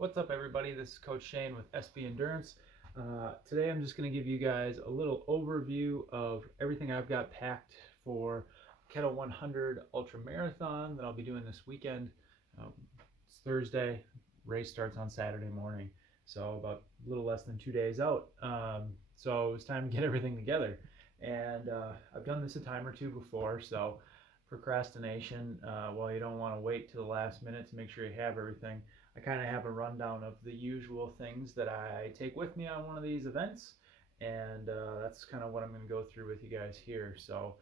What's up, everybody? This is Coach Shane with SB Endurance. Today I'm just going to give you guys a little overview of everything I've got packed for Kettle 100 Ultramarathon that I'll be doing this weekend. It's Thursday, race starts on Saturday morning, so about a little less than 2 days out. So it's time to get everything together. And I've done this a time or two before, so procrastination, while you don't want to wait to the last minute to make sure you have everything, I kind of have a rundown of the usual things that I take with me on one of these events, and that's kind of what I'm going to go through with you guys here. So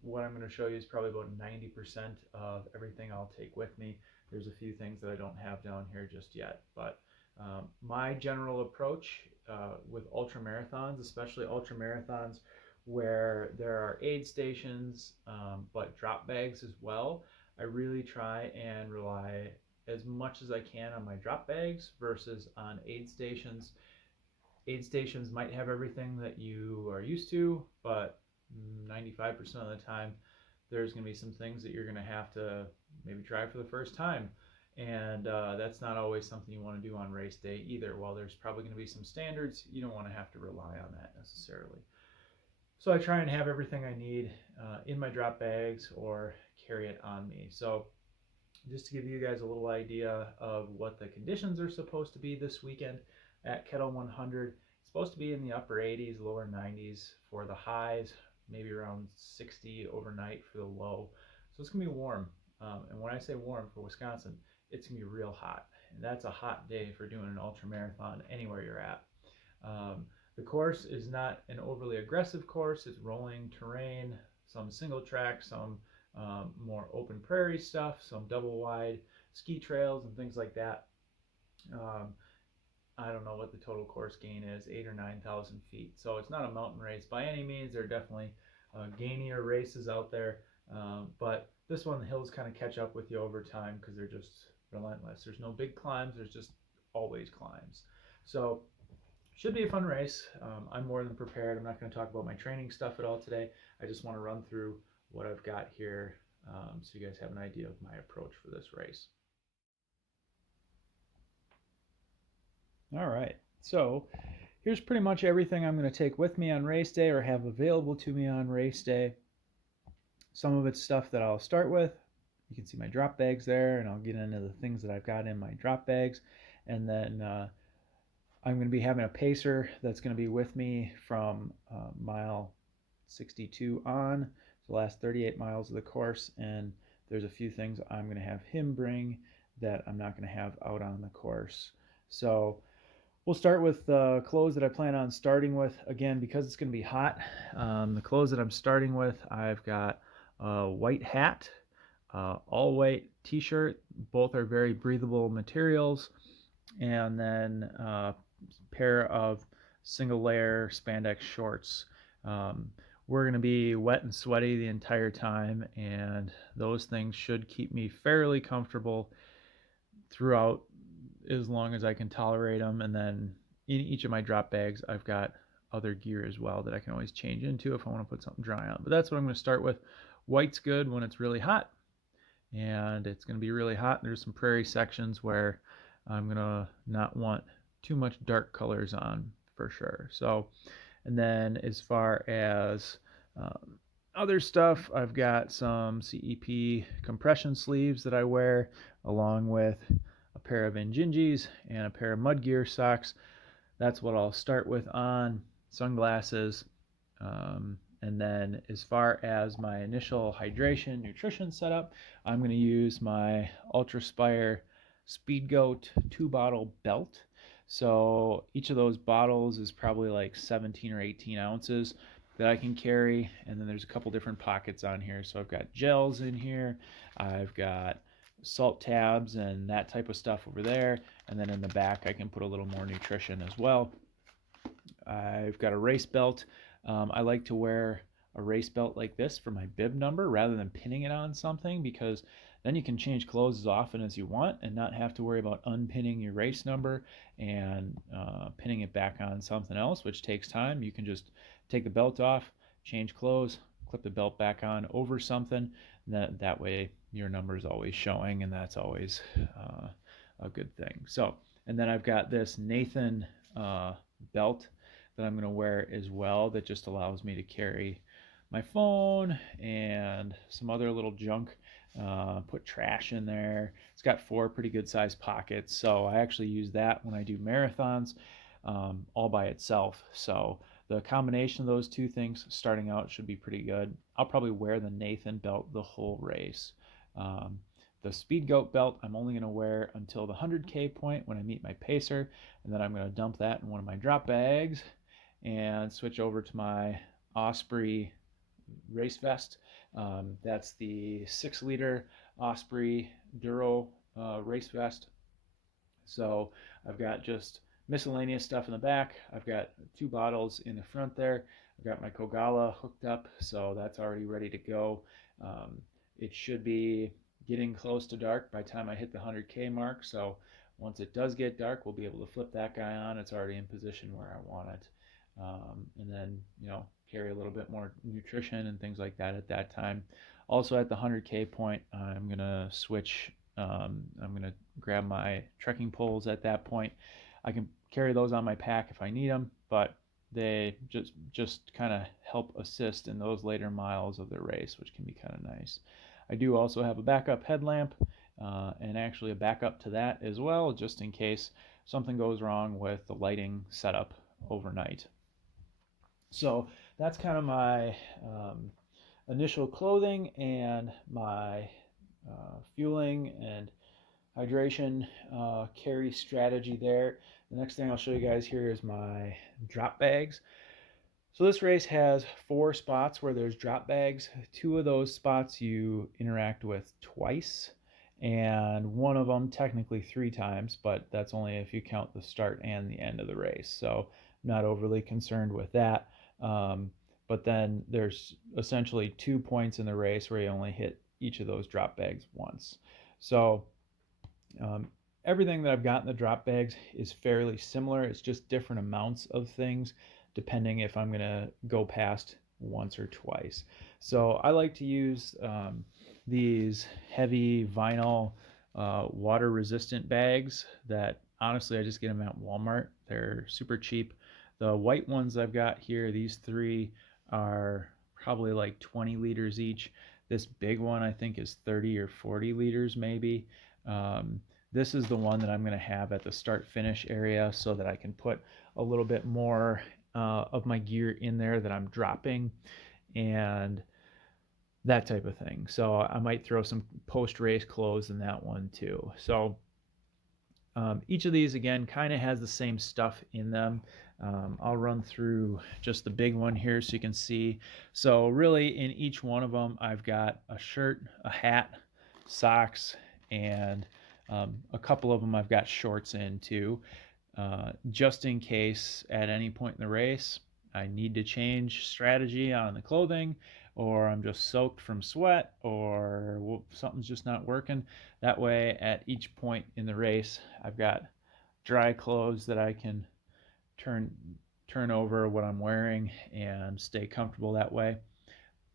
what I'm going to show you is probably about 90% of everything I'll take with me. There's a few things that I don't have down here just yet, but my general approach with ultra marathons, especially ultra marathons where there are aid stations, but drop bags as well, I really try and rely as much as I can on my drop bags versus on aid stations. Aid stations might have everything that you are used to, but 95% of the time there's going to be some things that you're going to have to maybe try for the first time. And that's not always something you want to do on race day either. While there's probably going to be some standards, you don't want to have to rely on that necessarily. So I try and have everything I need in my drop bags or carry it on me. So just to give you guys a little idea of what the conditions are supposed to be this weekend at Kettle 100, it's supposed to be in the upper 80s, lower 90s for the highs, maybe around 60 overnight for the low. So it's going to be warm. And when I say warm for Wisconsin, it's going to be real hot. And that's a hot day for doing an ultra marathon anywhere you're at. The course is not an overly aggressive course. It's rolling terrain, some single track, some more open prairie stuff, some double wide ski trails and things like that. I don't know what the total course gain is, 8,000 or 9,000 feet. So it's not a mountain race by any means. There are definitely gainier races out there, but this one, the hills kind of catch up with you over time because they're just relentless. There's no big climbs, there's just always climbs. So should be a fun race. I'm more than prepared. I'm not going to talk about my training stuff at all today. I just want to run through what I've got here so you guys have an idea of my approach for this race. All right, so here's pretty much everything I'm going to take with me on race day or have available to me on race day. Some of it's stuff that I'll start with. You can see my drop bags there, and I'll get into the things that I've got in my drop bags. And then I'm going to be having a pacer that's going to be with me from mile 62 on, so the last 38 miles of the course, and there's a few things I'm going to have him bring that I'm not going to have out on the course. So we'll start with the clothes that I plan on starting with. Again, because it's going to be hot, the clothes that I'm starting with, I've got a white hat, all white t-shirt. Both are very breathable materials, and then a pair of single layer spandex shorts. We're going to be wet and sweaty the entire time, and those things should keep me fairly comfortable throughout as long as I can tolerate them. And then in each of my drop bags, I've got other gear as well that I can always change into if I want to put something dry on. But that's what I'm going to start with. White's good when it's really hot, and it's going to be really hot. There's some prairie sections where I'm going to not want too much dark colors on for sure. So, and then as far as other stuff, I've got some CEP compression sleeves that I wear, along with a pair of Injinjis and a pair of mud gear socks. That's what I'll start with on. Sunglasses. And then as far as my initial hydration nutrition setup, I'm going to use my UltraSpire Speed Goat 2-bottle belt. So each of those bottles is probably like 17 or 18 ounces that I can carry, and then there's a couple different pockets on here. So I've got gels in here, I've got salt tabs and that type of stuff over there, and then in the back I can put a little more nutrition as well. I've got a race belt. I like to wear a race belt like this for my bib number rather than pinning it on something, because then you can change clothes as often as you want and not have to worry about unpinning your race number and pinning it back on something else, which takes time. You can just take the belt off, change clothes, clip the belt back on over something. That way your number is always showing, and that's always a good thing. So, and then I've got this Nathan belt that I'm going to wear as well that just allows me to carry my phone and some other little junk, put trash in there. It's got 4 pretty good sized pockets, so I actually use that when I do marathons, all by itself. So the combination of those 2 things starting out should be pretty good. I'll probably wear the Nathan belt the whole race. The Speed Goat belt I'm only going to wear until the 100K point when I meet my pacer, and then I'm going to dump that in one of my drop bags and switch over to my Osprey race vest. That's the 6-liter Osprey Duro race vest. So I've got just miscellaneous stuff in the back. I've got 2 bottles in the front there. I've got my Kogala hooked up, so that's already ready to go. It should be getting close to dark by the time I hit the 100K mark. So once it does get dark, we'll be able to flip that guy on. It's already in position where I want it. And then, carry a little bit more nutrition and things like that at that time. Also at the 100K point, I'm going to switch. I'm going to grab my trekking poles at that point. I can carry those on my pack if I need them, but they just kind of help assist in those later miles of the race, which can be kind of nice. I do also have a backup headlamp, and actually a backup to that as well, just in case something goes wrong with the lighting setup overnight. So that's kind of my initial clothing and my fueling and hydration carry strategy there. The next thing I'll show you guys here is my drop bags. So this race has 4 spots where there's drop bags. 2 of those spots you interact with twice, and one of them technically 3 times, but that's only if you count the start and the end of the race. So I'm not overly concerned with that. But then there's essentially 2 points in the race where you only hit each of those drop bags once. So everything that I've got in the drop bags is fairly similar. It's just different amounts of things depending if I'm going to go past once or twice. So I like to use these heavy vinyl water resistant bags that honestly I just get them at Walmart. They're super cheap. The white ones I've got here, these 3 are probably like 20 liters each. This big one I think is 30 or 40 liters maybe. This is the one that I'm going to have at the start finish area so that I can put a little bit more of my gear in there that I'm dropping and that type of thing. So I might throw some post-race clothes in that one too. So each of these again kind of has the same stuff in them. I'll run through just the big one here so you can see. So really in each one of them I've got a shirt, a hat, socks, and a couple of them I've got shorts in too, just in case at any point in the race I need to change strategy on the clothing, or I'm just soaked from sweat, or something's just not working. That way at each point in the race I've got dry clothes that I can turn over what I'm wearing and stay comfortable that way.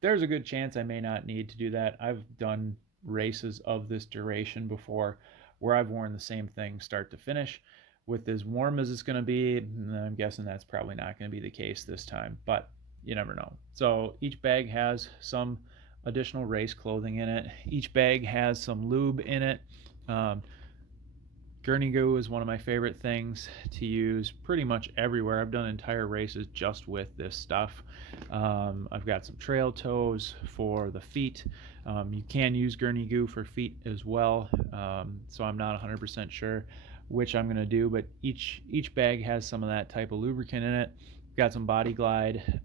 There's a good chance I may not need to do that. I've done races of this duration before where I've worn the same thing start to finish. With as warm as it's going to be, I'm guessing that's probably not going to be the case this time, but you never know. So each bag has some additional race clothing in it. Each bag has some lube in it. Gurney Goo is one of my favorite things to use pretty much everywhere. I've done entire races just with this stuff. I've got some trail toes for the feet. You can use Gurney Goo for feet as well, so I'm not 100% sure which I'm going to do, but each bag has some of that type of lubricant in it. Got some Body Glide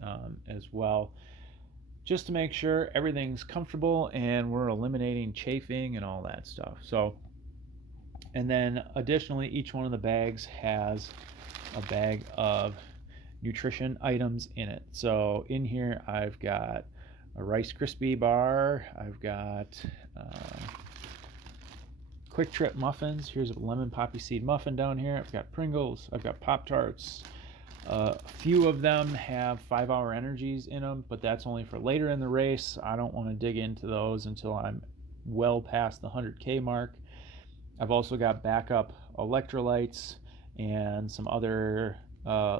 as well, just to make sure everything's comfortable and we're eliminating chafing and all that stuff. So, and then additionally, each one of the bags has a bag of nutrition items in it. So in here I've got a Rice Krispie bar, I've got Quick Trip muffins. Here's a lemon poppy seed muffin down here. I've got Pringles, I've got Pop-Tarts. A few of them have 5-hour energies in them, but that's only for later in the race. I don't want to dig into those until I'm well past the 100K mark. I've also got backup electrolytes and some other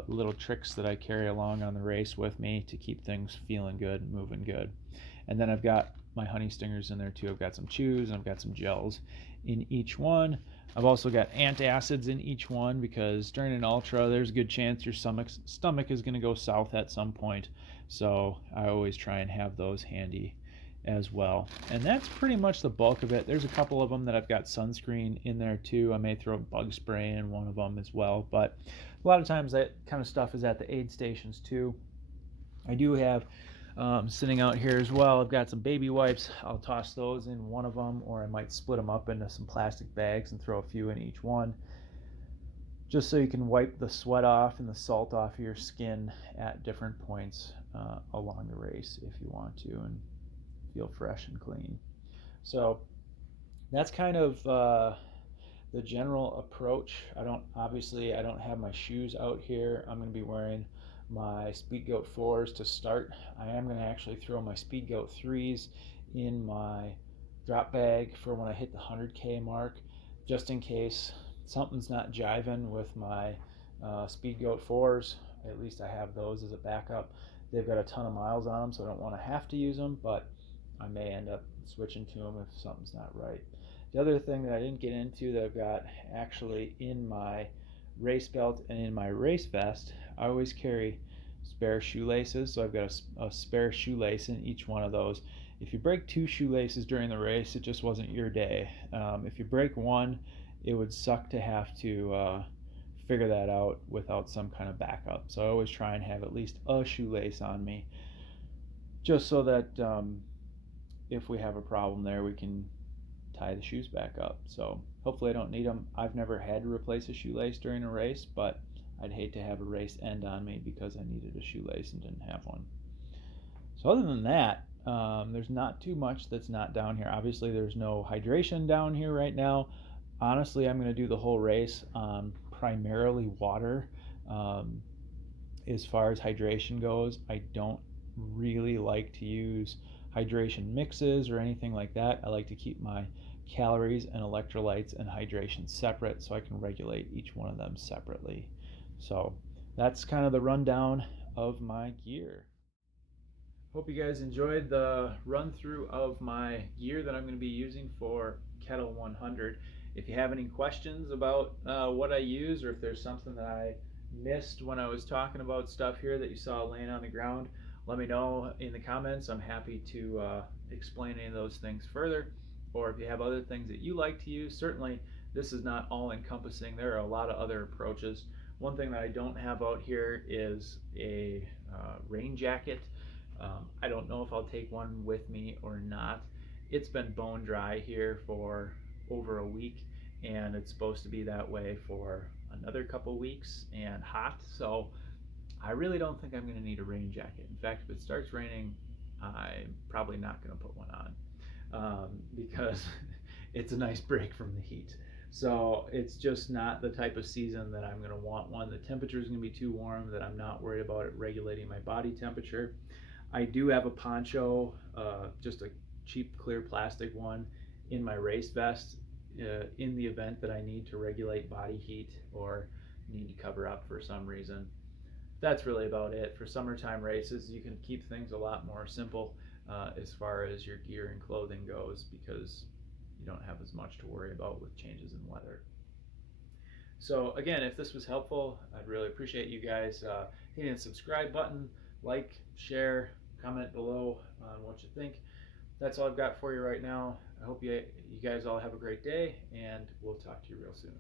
little tricks that I carry along on the race with me to keep things feeling good and moving good. And then I've got my honey stingers in there too. I've got some chews and I've got some gels in each one. I've also got antacids in each one because during an ultra, there's a good chance your stomach is going to go south at some point. So I always try and have those handy as well. And that's pretty much the bulk of it. There's a couple of them that I've got sunscreen in there too. I may throw bug spray in one of them as well. But a lot of times that kind of stuff is at the aid stations too. I do have sitting out here as well. I've got some baby wipes. I'll toss those in one of them, or I might split them up into some plastic bags and throw a few in each one, just so you can wipe the sweat off and the salt off of your skin at different points along the race if you want to, and feel fresh and clean. So that's kind of the general approach. I don't have my shoes out here. I'm going to be wearing my Speed Goat 4s to start. I am going to actually throw my Speed Goat 3s in my drop bag for when I hit the 100K mark, just in case something's not jiving with my Speed Goat 4s. At least I have those as a backup. They've got a ton of miles on them, so I don't want to have to use them, but I may end up switching to them if something's not right. The other thing that I didn't get into that I've got actually in my race belt and in my race vest, I always carry spare shoelaces. So I've got a spare shoelace in each one of those. If you break 2 shoelaces during the race, it just wasn't your day. If you break one, it would suck to have to figure that out without some kind of backup. So I always try and have at least a shoelace on me, just so that if we have a problem there, we can tie the shoes back up. So hopefully I don't need them. I've never had to replace a shoelace during a race, but I'd hate to have a race end on me because I needed a shoelace and didn't have one. So other than that, there's not too much that's not down here. Obviously there's no hydration down here right now. Honestly, I'm going to do the whole race on primarily water. As far as hydration goes, I don't really like to use hydration mixes or anything like that. I like to keep my calories and electrolytes and hydration separate so I can regulate each one of them separately. So that's kind of the rundown of my gear. Hope you guys enjoyed the run through of my gear that I'm going to be using for Kettle 100. If you have any questions about what I use, or if there's something that I missed when I was talking about stuff here that you saw laying on the ground, let me know in the comments. I'm happy to explain any of those things further. Or if you have other things that you like to use, certainly this is not all encompassing. There are a lot of other approaches. One thing that I don't have out here is a rain jacket. I don't know if I'll take one with me or not. It's been bone dry here for over a week, and it's supposed to be that way for another couple weeks and hot. So I really don't think I'm going to need a rain jacket. In fact, if it starts raining, I'm probably not going to put one on because it's a nice break from the heat. So it's just not the type of season that I'm going to want one. The temperature is going to be too warm that I'm not worried about it regulating my body temperature. I do have a poncho, just a cheap clear plastic one, in my race vest in the event that I need to regulate body heat or need to cover up for some reason. That's really about it. For summertime races, you can keep things a lot more simple as far as your gear and clothing goes, because you don't have as much to worry about with changes in weather. So again, if this was helpful, I'd really appreciate you guys hitting the subscribe button, like, share, comment below on what you think. That's all I've got for you right now. I hope you guys all have a great day, and we'll talk to you real soon.